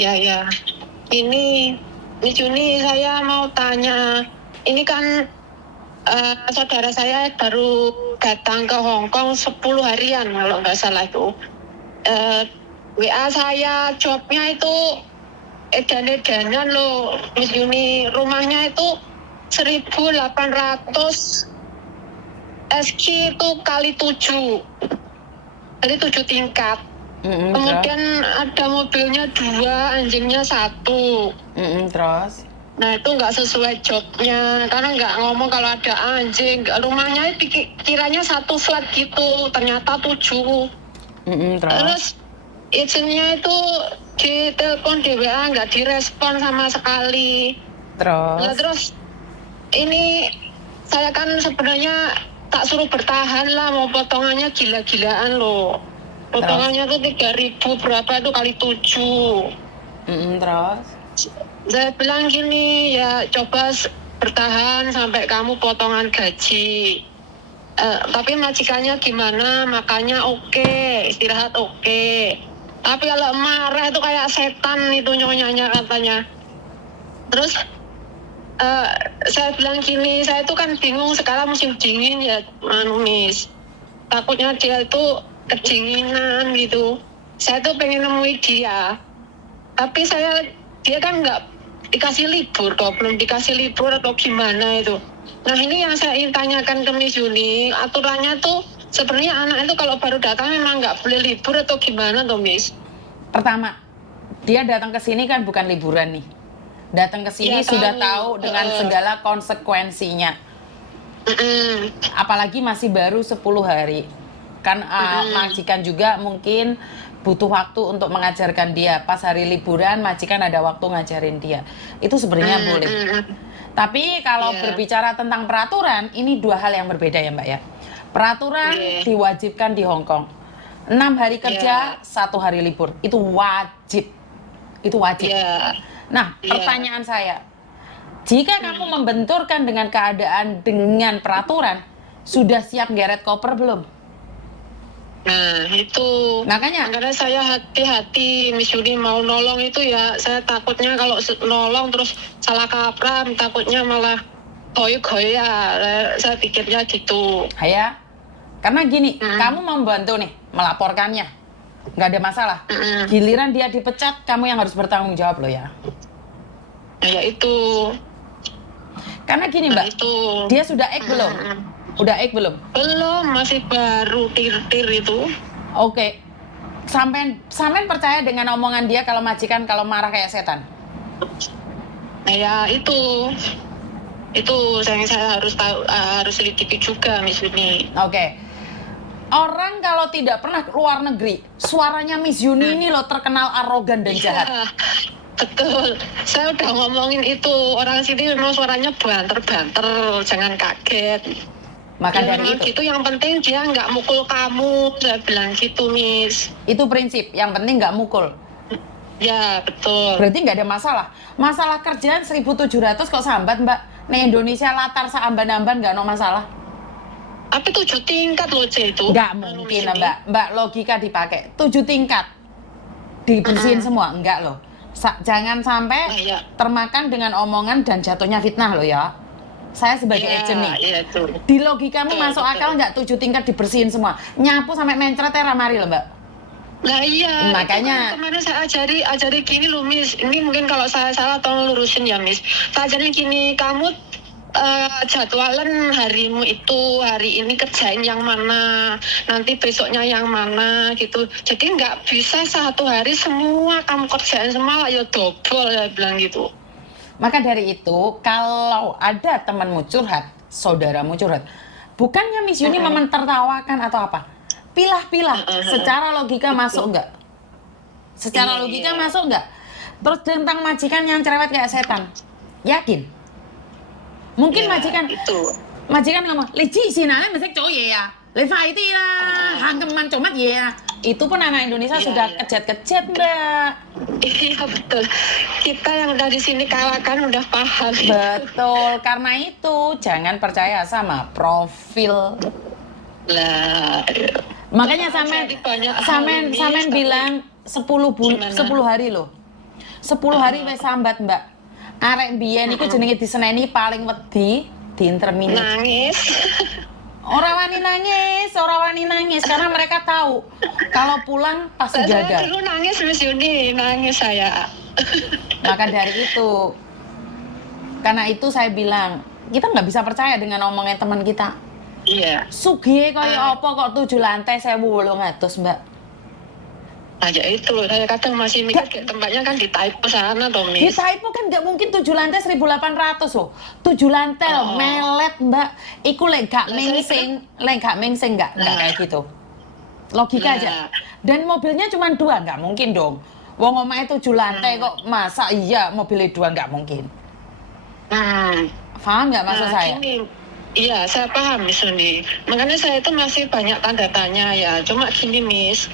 Ya. Ini Miss Juni, saya mau tanya. Ini kan saudara saya baru datang ke Hong Kong 10 harian kalau nggak salah itu. WA saya jobnya itu edan-edanan loh, Miss Juni. Rumahnya itu 1.800 SQ itu kali 7. Jadi 7 tingkat. Kemudian ada mobilnya 2, anjingnya 1. Terus? Nah itu nggak sesuai jobnya, karena nggak ngomong kalau ada anjing. Rumahnya kiranya 1 flat gitu, ternyata 7. Terus izinnya itu di telepon di WA nggak direspon sama sekali. Terus ini saya kan sebenarnya tak suruh bertahan lah, mau potongannya gila-gilaan loh. Potongannya tuh 3.000 berapa itu kali 7. Terus? Saya bilang gini, ya coba bertahan sampai kamu potongan gaji. Tapi majikannya gimana, makannya oke, istirahat oke. Tapi kalau marah itu kayak setan itu nyonyanya katanya. Terus saya bilang gini, saya itu kan bingung sekarang musim dingin ya, Miss. Takutnya dia itu kedinginan gitu. Saya tuh pengen nemui dia. Tapi dia kan nggak dikasih libur, belum dikasih libur atau gimana itu. Nah ini yang saya ingin tanyakan ke Miss Yuni, aturannya tuh sebenarnya anak itu kalau baru datang memang nggak boleh libur atau gimana tuh Miss? Pertama, dia datang ke sini kan bukan liburan nih. Datang ke sini sudah tahu dengan segala konsekuensinya. Apalagi masih baru 10 hari. Kan majikan juga mungkin butuh waktu untuk mengajarkan dia. Pas hari liburan majikan ada waktu ngajarin dia. Itu sebenarnya boleh. Tapi kalau berbicara tentang peraturan, ini 2 hal yang berbeda ya Mbak ya. Peraturan diwajibkan di Hong Kong. 6 hari kerja, 1 hari libur. Itu wajib. Itu wajib. Nah, pertanyaan saya, jika kamu membenturkan dengan keadaan dengan peraturan, sudah siap geret koper belum? Nah itu makanya saya hati-hati Miss Yuni mau nolong itu ya, saya takutnya kalau nolong terus salah kaprah, takutnya malah goy-goy ya, saya pikirnya gitu ya. Karena gini, kamu membantu nih melaporkannya, nggak ada masalah. Giliran dia dipecat, kamu yang harus bertanggung jawab loh ya. Ya itu. Karena gini Mbak, dia sudah belum? Udah belum? Belum, masih baru tir-tir itu. Oke. Sampean percaya dengan omongan dia kalau majikan kalau marah kayak setan? Ya itu saya harus tahu, harus selidiki juga Miss Yuni. Oke. Orang kalau tidak pernah keluar negeri, suaranya Miss Yuni ini loh terkenal arogan dan jahat. Betul, saya udah ngomongin itu, orang sini memang suaranya banter-banter, jangan kaget. Maka dari itu yang penting dia nggak mukul kamu, saya bilang gitu Miss. Itu prinsip, yang penting nggak mukul. Ya betul. Berarti nggak ada masalah. Masalah kerjaan 1.700 kok sambat Mbak. Nih Indonesia latar seamban-amban nggak ada masalah. Tapi 7 tingkat loh C itu. Nggak mungkin lah Mbak. Mbak logika dipakai. 7 tingkat dibersihin semua, enggak loh. Jangan sampai termakan dengan omongan dan jatuhnya fitnah loh ya. Saya sebagai agent nih, di logikamu masuk akal nggak 7 tingkat dibersihin semua? Nyapu sampai mencret ya ramari loh Mbak. Nah iya, makanya kemarin saya ajari gini loh Miss. Ini mungkin kalau saya salah tolong lurusin ya Miss. Saya ajarin gini, kamu jadwalan harimu itu, hari ini kerjain yang mana, nanti besoknya yang mana gitu. Jadi nggak bisa 1 hari semua kamu kerjain semua, ya double ya bilang gitu. Maka dari itu, kalau ada temanmu curhat, saudaramu curhat, bukannya Miss Yuni mementertawakan atau apa, pilah-pilah, secara logika masuk enggak? Secara logika masuk enggak? Terus tentang majikan yang cerewet kayak setan, yakin? Mungkin majikan ngomong, leci sinanya masih cowok ya, levaiti lah, hangkeman comat ya. Itu pun anak Indonesia sudah kejat-kejat Mbak. Iya betul. Kita yang udah di sini kalahkan udah paham. Betul, karena itu jangan percaya sama profil. Lah. Makanya sampean bilang 10 hari loh. 10 hari wis sambat, Mbak. Arek biyen iku jenenge diseneni paling wedi diintermini. Nangis. Orang wani nangis karena mereka tahu kalau pulang pasti Saya gagal. dulu nangis Miss Yuni, nangis saya. Maka dari itu, karena itu saya bilang kita nggak bisa percaya dengan omongnya teman kita. Iya. Sugih kaya apa kok 7 lantai 1.800, Mbak. Aja itu loh, saya kadang masih mikir kayak tempatnya kan di Taipo sana toh, Di Miss. Taipo kan nggak mungkin 7 lantai 1.800 loh. 7 lantai loh, melet, Mbak. Iku lek gak Lah, saya mengsing nggak kayak gitu. Logika Nah. aja. Dan mobilnya cuma 2, nggak mungkin dong. Wong omahe 7 lantai kok masa iya mobilnya 2, nggak mungkin. Paham nggak maksud saya? Gini, iya saya paham Miss Yuni. Makanya saya itu masih banyak tanda tanya ya. Cuma gini Miss,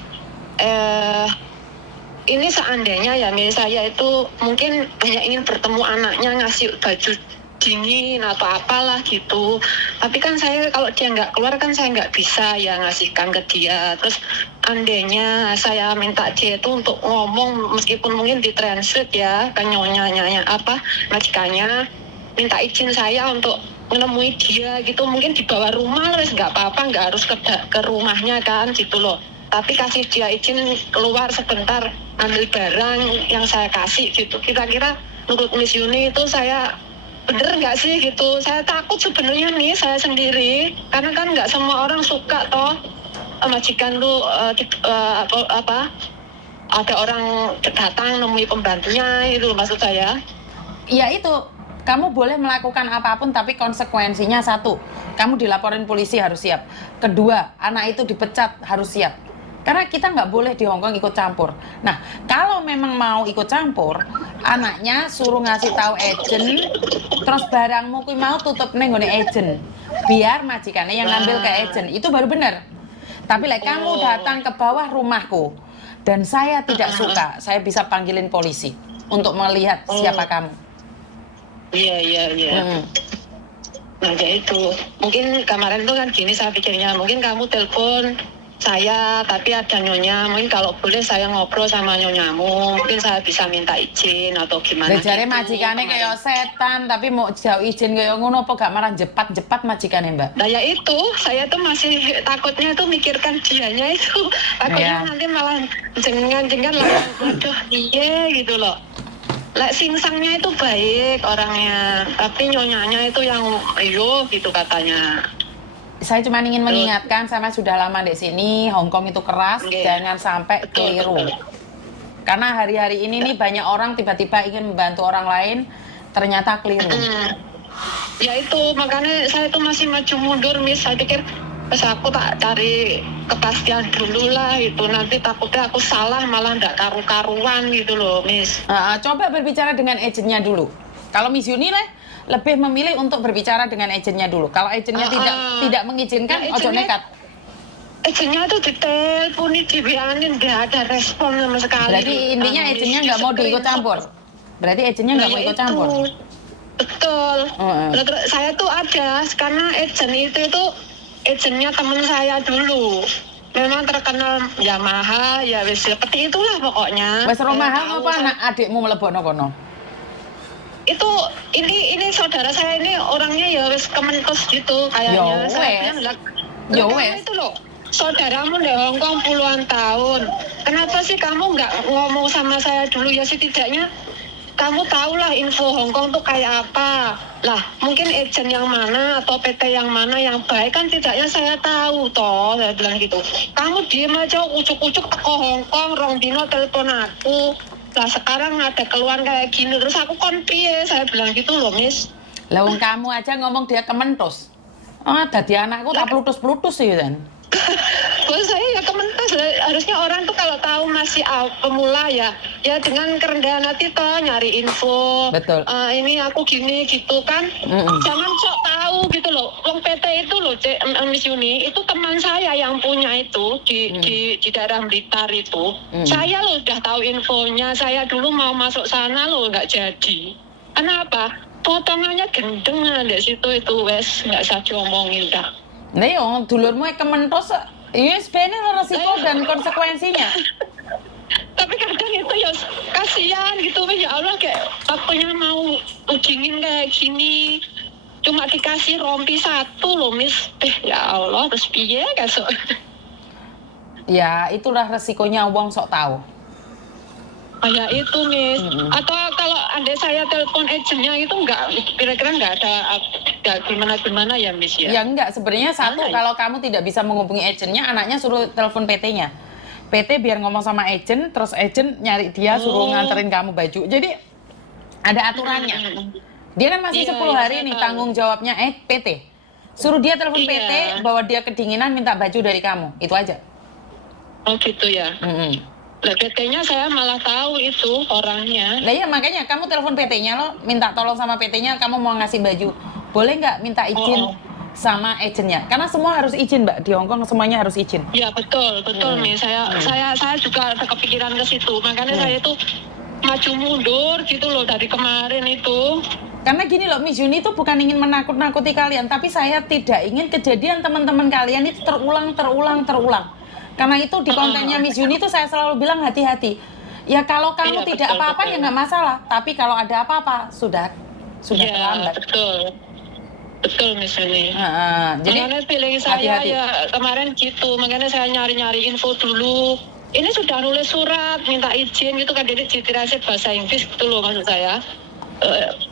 ini seandainya ya Miss, saya itu mungkin hanya ingin bertemu anaknya, ngasih baju dingin atau apalah gitu. Tapi kan saya kalau dia nggak keluar kan saya nggak bisa ya ngasihkan ke dia. Terus andainya saya minta dia itu untuk ngomong meskipun mungkin ditranslate ya ke nyonyanya apa majikannya, minta izin saya untuk menemui dia gitu, mungkin di bawah rumah wes nggak apa-apa, nggak harus ke rumahnya kan gitu loh. Tapi kasih dia izin keluar sebentar ambil barang yang saya kasih gitu. Kira-kira menurut Miss Yuni itu saya bener nggak sih gitu? Saya takut sebenarnya nih saya sendiri, karena kan nggak semua orang suka toh majikan tuh apa ada orang datang nemui pembantunya itu maksud saya. Ya itu, kamu boleh melakukan apapun tapi konsekuensinya satu, kamu dilaporin polisi harus siap. Kedua, anak itu dipecat harus siap. Karena kita nggak boleh di Hongkong ikut campur. Nah, kalau memang mau ikut campur, anaknya suruh ngasih tahu agent, terus barangmu kui mau tutup neng gone agent, biar majikannya yang ngambil ke agent. Itu baru benar. Tapi kamu datang ke bawah rumahku dan saya tidak suka, saya bisa panggilin polisi untuk melihat siapa kamu. Iya. Nah ya itu, mungkin kemarin tuh kan gini saya pikirnya, mungkin kamu telepon saya tapi ada nyonya, mungkin kalau boleh saya ngobrol sama nyonyamu, mungkin saya bisa minta izin atau gimana Jare gitu. majikannya Kemarin. kayak setan tapi mau jauh izin kayak ngono apa gak marah jepat majikannya, Mbak? Nah ya itu, saya tuh masih takutnya tuh mikirkan dianya itu, takutnya nanti malah jengan lah, waduh iya gitu loh. Lek singsangnya itu baik orangnya, tapi nyonyanya itu yang ayo gitu katanya. Saya cuma ingin mengingatkan, sama sudah lama di sini, Hongkong itu keras, jangan sampai keliru. Karena hari-hari ini nih banyak orang tiba-tiba ingin membantu orang lain, ternyata keliru. Ya itu, makanya saya tuh masih maju mundur, Miss. Saya pikir, pas aku tak cari kepastian dulu lah itu, nanti takutnya aku salah malah nggak karu-karuan gitu loh, Miss. Coba berbicara dengan agentnya dulu. Kalau Miss Yuni lebih memilih untuk berbicara dengan agentnya dulu. Kalau agentnya tidak mengizinkan, ojo nekat. Agentnya tuh diteleponi, dibiarin, nggak ada respon sama sekali. Berarti intinya agentnya nggak mau diikut campur. Berarti agentnya nggak mau ikut campur. Betul. Saya tuh ada, karena agent itu agentnya temen saya dulu. Memang terkenal Yamaha, ya wis seperti itulah pokoknya. Wes mahal apa anak adikmu melebokno kono? Itu ini saudara saya ini orangnya ya wis kementos gitu kayaknya. Yo wes. Itu loh, saudaramu di Hongkong puluhan tahun. Kenapa sih kamu nggak ngomong sama saya dulu ya, setidaknya kamu tahulah info Hongkong tuh kayak apa. Lah, mungkin agent yang mana atau PT yang mana yang baik kan tidaknya saya tahu toh, saya bilang gitu. Kamu diem aja ucuk-ucuk teko Hongkong, rong dino telepon aku. Lah sekarang ada keluar kayak gini, terus aku kon piye, saya bilang gitu loh, Miss. Lah kamu aja ngomong dia kementos. Dadi anakku tak plutus-plutus sih kan. Buat saya ya kementas, harusnya orang tuh kalau tahu masih pemula ya dengan kerendahan hati toh nyari info. Betul. Ini aku gini gitu kan. Jangan sok tahu gitu loh. Wong PT itu loh, Miss Yuni, itu teman saya yang punya itu di daerah Blitar itu. Saya loh udah tahu infonya. Saya dulu mau masuk sana loh nggak jadi. Kenapa? Potongannya gendeng di situ itu wes nggak usah diomongin dah. Nah yo, dulurmu kementos, iya sebenarnya resiko dan konsekuensinya. Tapi kadang kadang itu ya kasihan gitu ya Allah, kayak waktunya mau dingin kayak gini cuma dikasih rompi satu loh Miss. Ya Allah, terus piye kasuk. Ya itulah resikonya wong sok tahu. Kayak itu Miss. Atau kalau andai saya telepon agentnya itu kira-kira nggak ada gimana ya Miss ya? Ya enggak, sebenarnya satu, Mana ya? kalau kamu tidak bisa menghubungi agentnya, anaknya suruh telepon PT-nya. PT biar ngomong sama agent, terus agent nyari dia suruh nganterin kamu baju. Jadi ada aturannya. Dia kan masih Iya, 10 iya, hari saya nih tahu. tanggung jawabnya PT. Suruh dia telepon Iya. PT bahwa dia kedinginan minta baju dari kamu. Itu aja. Oh gitu ya. Lah PT-nya saya malah tahu itu orangnya. Lah ya makanya kamu telepon PT-nya lo, minta tolong sama PT-nya kamu mau ngasih baju. Boleh nggak minta izin sama agentnya? Karena semua harus izin, Mbak. Di Hongkong semuanya harus izin. Ya betul Miss. Saya juga ada kepikiran ke situ. Makanya saya itu maju mundur gitu loh dari kemarin itu. Karena gini loh, Miss Yuni itu bukan ingin menakut-nakuti kalian, tapi saya tidak ingin kejadian teman-teman kalian itu terulang. Karena itu di kontennya Miss Yuni itu saya selalu bilang hati-hati. Ya kalau kamu Iya, tidak betul, apa-apa betul. ya nggak masalah, tapi kalau ada apa-apa sudah Ya terlambat. betul Miss ini. Jadi Makanya feeling saya hati-hati. ya kemarin gitu. Makanya saya nyari-nyari info dulu. Ini sudah nulis surat minta izin gitu kan, jadi ditirasi bahasa Inggris gitu loh maksud saya.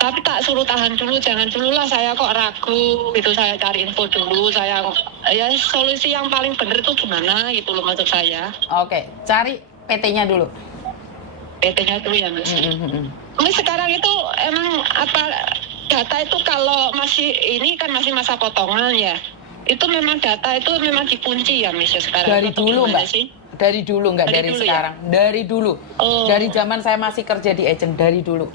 Tapi tak suruh tahan dulu, jangan dulu lah, saya kok ragu gitu, saya cari info dulu, saya ya solusi yang paling benar itu gimana gitu loh maksud saya. Oke, cari PT-nya dulu. PT-nya dulu ya Mas. Mas sekarang itu emang apa data itu kalau masih ini kan masih masa potongan ya, itu memang data itu memang dikunci ya Mas ya sekarang. Dari Atau dulu gimana Mbak. sih? Dari dulu, nggak Dari dari dulu ya? sekarang. Dari dulu. Oh. Dari zaman saya masih kerja di agent, dari dulu.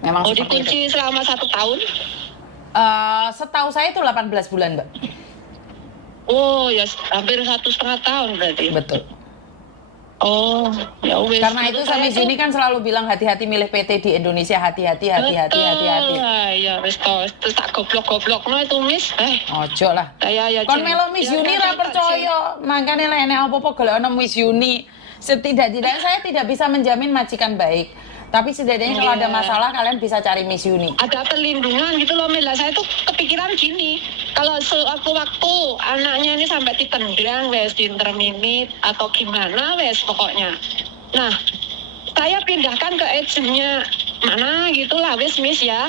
Memang Oh seperti itu. dikunci selama 1 tahun? Setahu saya itu 18 bulan, Mbak. Oh ya hampir 1,5 tahun berarti. Betul. Oh, ya wes. Karena itu sama Juni kan selalu bilang hati-hati milih PT di Indonesia, hati-hati. Ya wes terus tak goblok no itu Miss. Ojo lah. Saya ya. Kon melo Miss Yuni ra percaya. Makane lek enek apa-apa golek ono Miss Yuni. Setidak-tidaknya saya tidak bisa menjamin majikan baik. Tapi setidaknya kalau ada masalah kalian bisa cari Miss Yuni. Ada perlindungan gitu loh Mila. Saya tuh kepikiran gini, kalau sewaktu-waktu anaknya ini sampai ditendang wes diinterminate atau gimana wes pokoknya. Nah, saya pindahkan ke agentnya mana gitulah wes Miss ya.